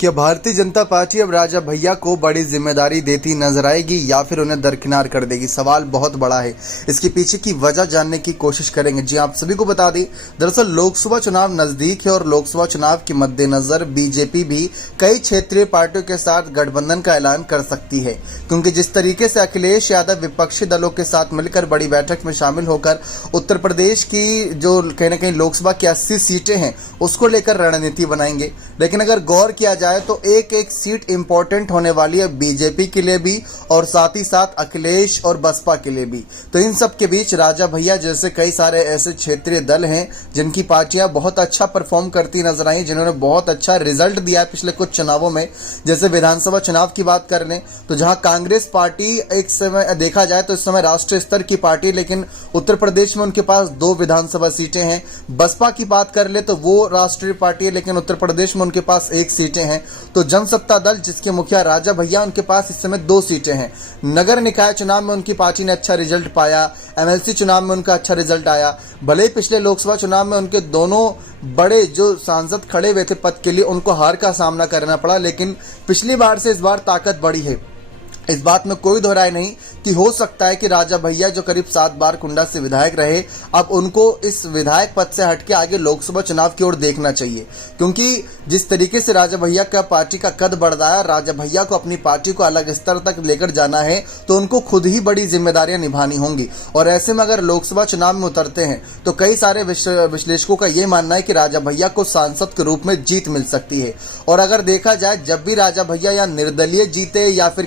क्या भारतीय जनता पार्टी अब राजा भैया को बड़ी जिम्मेदारी देती नजर आएगी या फिर उन्हें दरकिनार कर देगी? सवाल बहुत बड़ा है। इसके पीछे की वजह जानने की कोशिश करेंगे। जी आप सभी को बता दें, दरअसल लोकसभा चुनाव नजदीक है और लोकसभा चुनाव के मद्देनजर बीजेपी भी कई क्षेत्रीय पार्टियों के साथ गठबंधन का ऐलान कर सकती है, क्योंकि जिस तरीके से अखिलेश यादव विपक्षी दलों के साथ मिलकर बड़ी बैठक में शामिल होकर उत्तर प्रदेश की जो कहीं ना कहीं लोकसभा की 80 सीटें हैं उसको लेकर रणनीति बनाएंगे। लेकिन अगर गौर किया जाए तो एक एक सीट इंपॉर्टेंट होने वाली है बीजेपी के लिए भी और साथ ही साथ अखिलेश और बसपा के लिए भी। तो इन सब के बीच राजा भैया जैसे कई सारे ऐसे क्षेत्रीय दल हैं जिनकी पार्टियां बहुत अच्छा परफॉर्म करती नजर आई, जिन्होंने बहुत अच्छा रिजल्ट दिया है पिछले कुछ चुनावों में। जैसे विधानसभा चुनाव की बात कर लें तो जहां कांग्रेस पार्टी एक समय देखा जाए तो इस समय राष्ट्रीय स्तर की पार्टी, लेकिन उत्तर प्रदेश में उनके पास 2 विधानसभा सीटें हैं। बसपा की बात कर ले तो वो राष्ट्रीय पार्टी है, लेकिन उत्तर प्रदेश में उनके पास 1 सीटें हैं। तो जनसत्ता दल जिसके मुखिया राजा भैया, उनके पास इस समय 2 सीटें हैं। नगर निकाय चुनाव में उनकी पार्टी ने अच्छा रिजल्ट पाया, एमएलसी चुनाव में उनका अच्छा रिजल्ट आया। भले ही पिछले लोकसभा चुनाव में उनके दोनों बड़े जो सांसद खड़े हुए थे पद के लिए उनको हार का सामना करना पड़ा, लेकिन पिछली बार से इस बार ताकत बढ़ी है। इस बात में कोई दो राय नहीं कि हो सकता है कि राजा भैया जो करीब 7 बार कुंडा से विधायक रहे, अब उनको इस विधायक पद से हटके आगे लोकसभा चुनाव की ओर देखना चाहिए, क्योंकि जिस तरीके से राजा भैया का पार्टी का कद बढ़ रहा है, राजा भैया को अपनी पार्टी को अलग स्तर तक लेकर जाना है तो उनको खुद ही बड़ी जिम्मेदारियां निभानी होंगी। और ऐसे में अगर लोकसभा चुनाव में उतरते हैं तो कई सारे विश्लेषकों का यह मानना है कि राजा भैया को सांसद के रूप में जीत मिल सकती है। और अगर देखा जाए जब भी राजा भैया या निर्दलीय जीते या फिर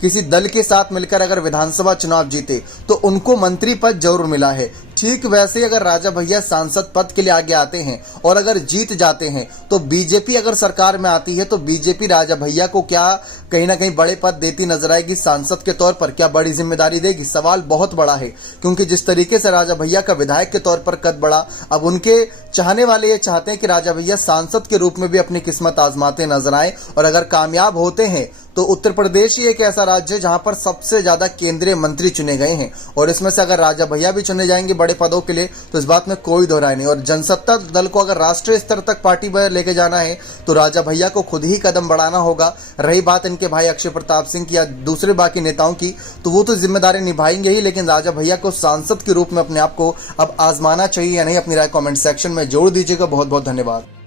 किसी दल के साथ मिलकर अगर विधानसभा चुनाव जीते तो उनको मंत्री पद जरूर मिला है। ठीक वैसे अगर राजा भैया सांसद पद के लिए आगे आते हैं और अगर जीत जाते हैं तो बीजेपी अगर सरकार में आती है तो बीजेपी राजा भैया को क्या कहीं ना कहीं बड़े पद देती नजर आएगी सांसद के तौर पर? क्या बड़ी जिम्मेदारी देगी? सवाल बहुत बड़ा है, क्योंकि जिस तरीके से राजा भैया का विधायक के तौर पर कद बढ़ा, अब उनके चाहने वाले ये चाहते हैं कि राजा भैया सांसद के रूप में भी अपनी किस्मत आजमाते नजर आए। और अगर कामयाब होते हैं तो उत्तर प्रदेश ही एक ऐसा राज्य है जहां पर सबसे ज्यादा केंद्रीय मंत्री चुने गए हैं, और इसमें से अगर राजा भैया भी चुने जाएंगे बड़े पदों के लिए तो इस बात में कोई दो राय नहीं। और जनसत्ता दल को अगर राष्ट्रीय स्तर तक पार्टी में लेके जाना है तो राजा भैया को खुद ही कदम बढ़ाना होगा। रही बात इनके भाई अक्षय प्रताप सिंह की या दूसरे बाकी नेताओं की, तो वो तो जिम्मेदारी निभाएंगे ही, लेकिन राजा भैया को सांसद के रूप में अपने आप को अब आजमाना चाहिए या नहीं, अपनी राय कमेंट सेक्शन में जोड़ दीजिएगा। बहुत बहुत धन्यवाद।